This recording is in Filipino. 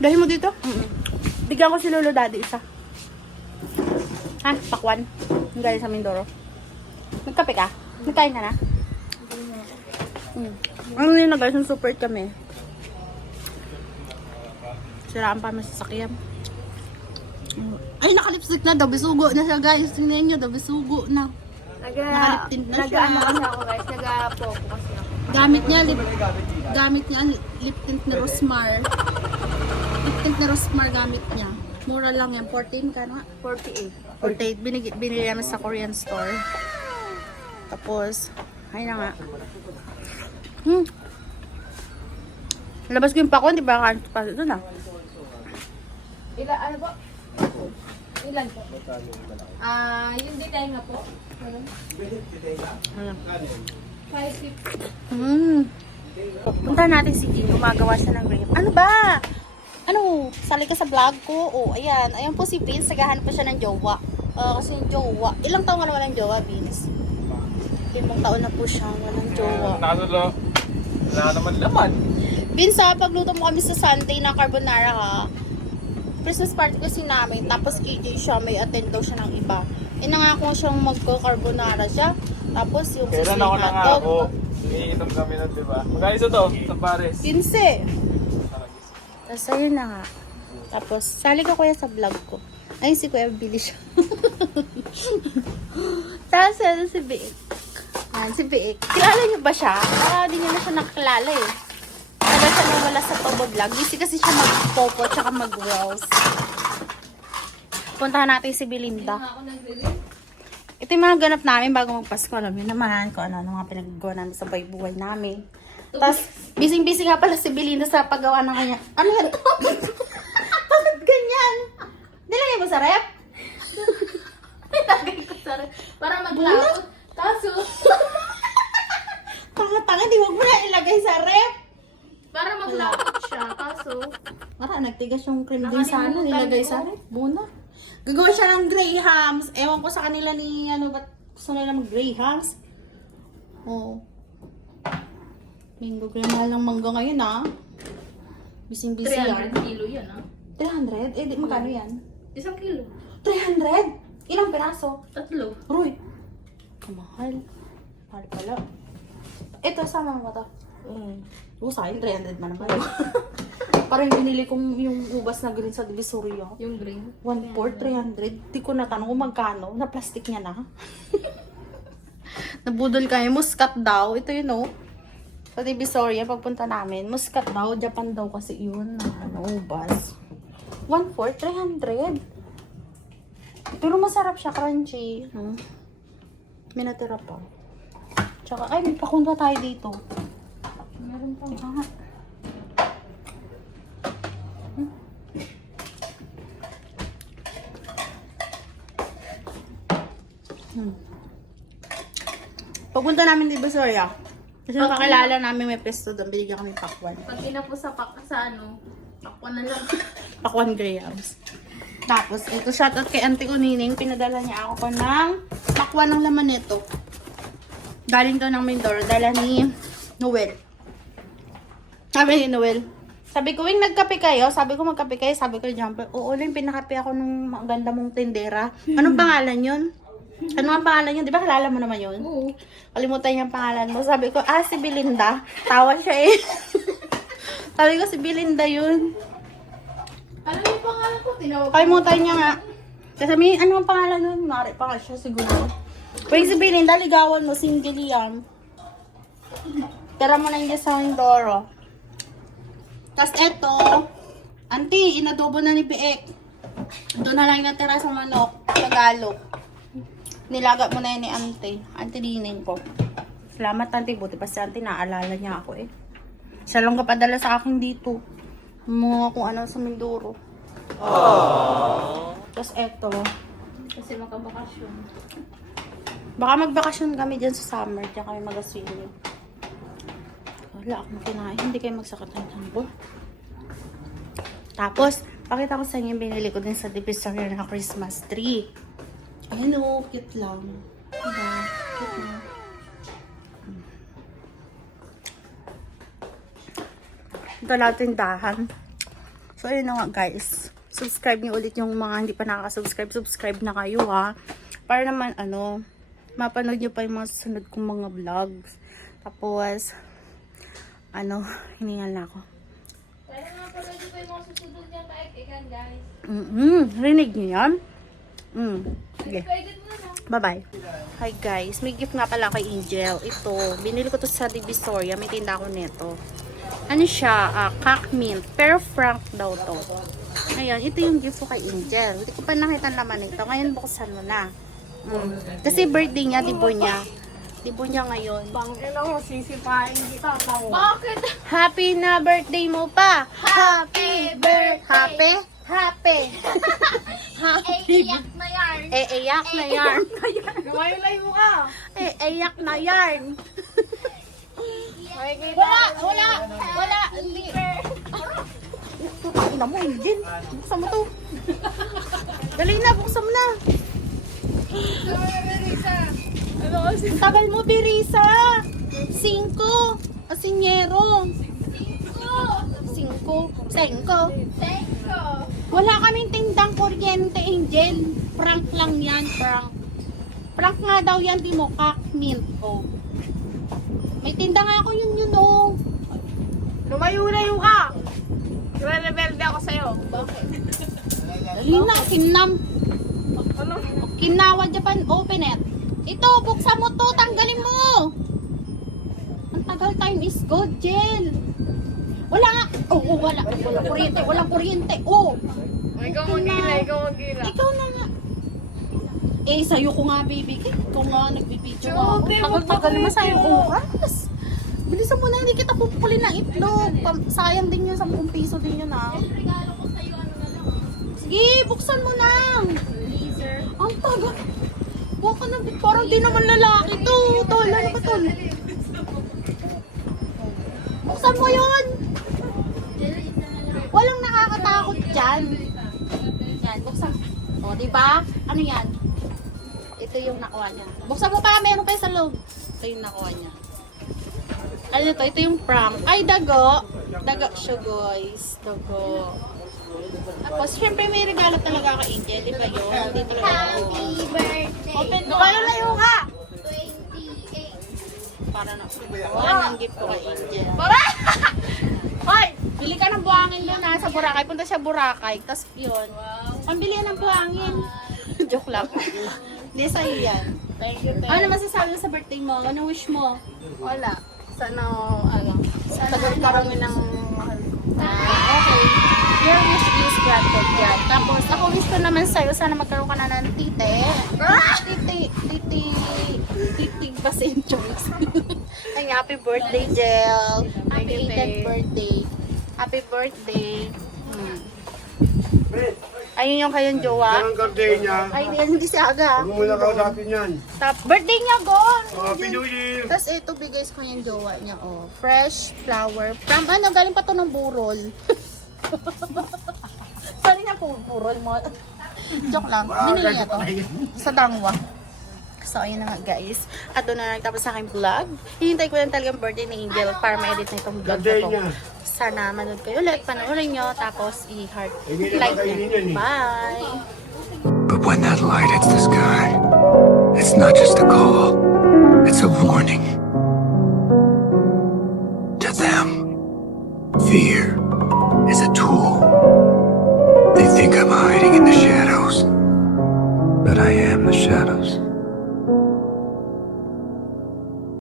Dahil mo dito? Bigyan ko si Lolo Daddy isa. Ha? Pakwan. Ang galing sa Mindoro. Nagkape ka? Nagkain ka na? Ano yun na guys? Yung super kami. Siraan pa masasakyan. Ay, nakalipstick na. Dabisugo na siya guys. Tingnan nyo, dabisugo na. Nakaliptint na siya. Nag-ano kasi ako guys, nag-popo kasi ako. Gamit niya lip tint na Rosmar. Lip tint na Rosmar gamit niya. Mura lang yan. 14 ka na? 48. 48. Binili namin sa Korean store. Tapos, ay na nga. Labas ko yung pakwan, di ba? Ito na. Ano po? Ilan po? Yung detay nga po. Ayan. 550. Punta natin si Jean. Gumagawa siya ng grape. Ano ba? Ano? Sali ka sa vlog ko? Oh, ayan. Ayan po si Vince. Naghahanap pa siya ng jowa. Kasi yung jowa. Ilang taon ka na walang jowa, Vince? 5 taon na po siya walang jowa. Nakasulo. Wala naman laman. Vince, pagluto mo kami sa Sunday na carbonara ha. Christmas party kasi namin. Tapos KJ siya. May attend daw siya ng iba. Inangako siyang magko-carbonara siya. Tapos yung Kailan sisling ako hotdog. nangako. Iniinom kami nun, di ba? Magkano isa to? Sa Pares. 15. Tapos ayun na nga. Tapos, sali ka kuya sa vlog ko. Ayun si Kuya Billy siya. Tapos ano si Biik. Yan, si Biik. Kilala niyo ba siya? Para di niyo na siya nakakilala eh. Tagal siya nawala sa Tobo Vlog. Busy kasi siya mag-popo tsaka mag-wells. Puntahan natin si Belinda. Ako nagbili. Ito yung mga ganap namin bago magpasko. Alam niyo naman kung ano mga pinagagawa namin sa buhay namin. Tapos, busy-busy nga pala si Belinda sa paggawa ng kanya. Ano yan? Bakit ganyan? Nilagay mo sa rep? Nilagay ko sa rep. Para mag-laot. Kaso, Tanga-tanga, di wag mo na ilagay sa rep. para mag-laot siya. Kaso, Para, nagtigas yung cream din sa ano, nilagay sa rep. Muna. Gagawa siya ng grahams. Ewan ko sa kanila ni, ano, ba't gusto nila mag-grahams? Oo. Mango cream, mahal ng mangga ngayon ah. Bising-busy 300 yan. kilo yan ah. 300? Eh, di magkano yan? 1 kilo. 300? Ilang peraso? 3. Roy. Kamahal. Mahal pala. Ito, sama mo ba ito? Sa akin, 300 man naman. Parang binili kong yung ubas na green sa Divisoria. Yung green. 1/4, 300. Di ko natanong kung magkano. Na plastic niya na. Nabudol kami. Muscat daw. Ito yun oh. Sa Divisoria, pagpunta namin. Muscat daw. Japan daw kasi yun. Ano, ubas. 1/4, 300. Pero masarap siya. Crunchy. May natira pa. Tsaka, ay, may pakunta tayo dito. Meron pa. Ah. Pagpunta namin di Divisoria, kasi nakakilala namin may pesto doon, binigyan kami pakwan. Pag po sa ano, ako na lang. Pakwan grahams. Tapos, ito shoutout kay Auntie Unining, pinadala niya ako ng pakwan ng laman nito. Galing to ng Mindoro, dala ni Noel. Sabi ni Noel, sabi ko, nagkape kayo? Sabi ko, magkape kayo? Sabi ko, Jumper, oo, Lin, pinakape ako ng maganda mong tindera. Anong pangalan yun? Ano ang pangalan yun? Di ba kilala mo naman yun? Oo. Kalimutan niya ang pangalan mo. Sabi ko, si Belinda. Tawa siya eh. Sabi ko, si Belinda yun. Alam mo yung pangalan ko? Tinawag Kalimutan niya nga. Kasi may, ano ang pangalan nun? Mari pa nga siya siguro. Pero si Belinda, ligawan mo, single yan. Tira mo na yun sa Mindoro. Tapos eto, Auntie, inadobo na ni Biek. Doon na lang natira sa manok, Tagalog. Nilaga mo na yun ni Auntie. Auntie Dining ko. Salamat Auntie, buti pa si Auntie, naalala niya ako eh. Siya lang kapadala sa akin dito. Mga kung ano sa Mindoro. Tapos eto, kasi makabakasyon. baka magbakasyon kami dyan sa summer, diyan kami mag-swimming. Wala akong kinain, hindi kayo magsakit ng tambo. Tapos, pakita ko sa inyo yung binili ko din sa Divisoria na Christmas tree. Ayun o, cute lang. Diba? Cute na. Ito lang tindahan. So, ayun na nga guys. Subscribe niyo ulit yung mga hindi pa nakaka-subscribe. Subscribe na kayo ha. Para naman, mapanood niyo pa yung mga susunod kong mga vlogs. Tapos, hiningal na ako. Para nga pala dito yung mga susunod niya pa-ekan, guys. Rinig niyo yan? Sige. Pwede mo na. Bye-bye. Hi guys, may gift nga pala kay Angel. Ito, binili ko to sa Divisoria. May tinda ko nito. Ano siya? Cock mint. Pero frank daw to. Ngayon, ito yung gift ko kay Angel. Hindi ko pa nakita naman ito. Ngayon, buksan mo na. Kasi birthday niya, dibo niya. Dibo niya ngayon. Bakit? Happy na birthday mo pa! Happy birthday! Happy! Iyak na yarn. Iyak na yarn. Lumayo-lay mo ka. Iyak na yarn. Wala. Hindi. Ina mo, Angel. Buksan mo to. Dali na, buksan mo na. Ano kasi? Ang tagal mo, Birisa. 5. Asinyero. 5. Wala kaming tindang kuryente, Angel. Prank lang yan, prank. Prank nga daw yan, di mo, cock mint. Oh. May tinda nga ako yun, oh. Lumayo-layo ka. Rebelde ako sa'yo. Bakit? Dali na, kinam. Ano? Kinawa Japan, open it. Ito, buksan mo to, tanggalin mo. Ang tagal, time is good, Jel. Wala nga. Wala. Walang kuryente, walang kuryente. Ikaw magila. Ikaw na nga. Sa'yo ko nga, baby. Ikaw nga, nagbibidyo nga ako. Okay, Tagal naman sa'yo oras. Bilisan mo na, hindi kita pupukulin ng itlog. Sayang din yun, 10 piso din yun, ha. Regalo ko sa'yo, ano na lang. Sige, buksan mo na. Laser. Ang tagal. Huwag ka na, parang di naman lalaki to. Tol, ano ba tol? Buksan mo yun. Walang nakakatakot dyan. Yan, buksan. O, diba? Ano yan? Ito yung nakuha niya. Buksan mo pa, meron pa sa loob. Ito yung nakuha niya. Ano to? Ito yung prank. Ay, dago. Dago siya, guys. Dago. Tapos, syempre may regalo talaga kay Angel. Di ba yun? Hindi talaga ako. Happy birthday. Open mo. Layo ka! 28. Para na. Yan ang gift ko kay Angel. Para! Hoy! Bili ka ng buhangin doon ha, sa Boracay. Punta siya Boracay. Tapos yun. Pambili ng buhangin. Joke lang. Hindi, sa'yo yan. Thank you, Ano masasabi mo sa birthday mo? Anong wish mo? Wala. Sana, Tagal karami ng okay. Your wish is granted yan. Tapos, ako wish ko naman sa'yo, sana magkaroon ka na ng tite. Titi Basenchos. Ay, happy birthday, Jel. Happy 18th birthday. Happy birthday. Ayun yung kayong jowa. Ang birthday niya. Ay, hindi si Aga. Huwag mo na kausapin yan. Birthday niya, Gon! Happy New Year! Tapos ito, bigay sa kanyang jowa niya, oh. Fresh flower. From galing pa to ng burol. Saan niya po burol mo? Joke lang. Binili niya to. Sa Dangwa. So, ayun na nga, guys. At doon na nagtapos sa aking vlog. Hinintay ko lang talagang birthday ni Angel para ma-edit na itong vlog Birthday ko. niya. Sana manood kayo ulit. Panoorin nyo. Tapos, i-heart. Hindi na Like makainin nyo. yan eh. Bye! But when that light hits the sky, it's not just a call, it's a warning. To them, fear is a tool. They think I'm hiding in the shadows, but I am the shadows.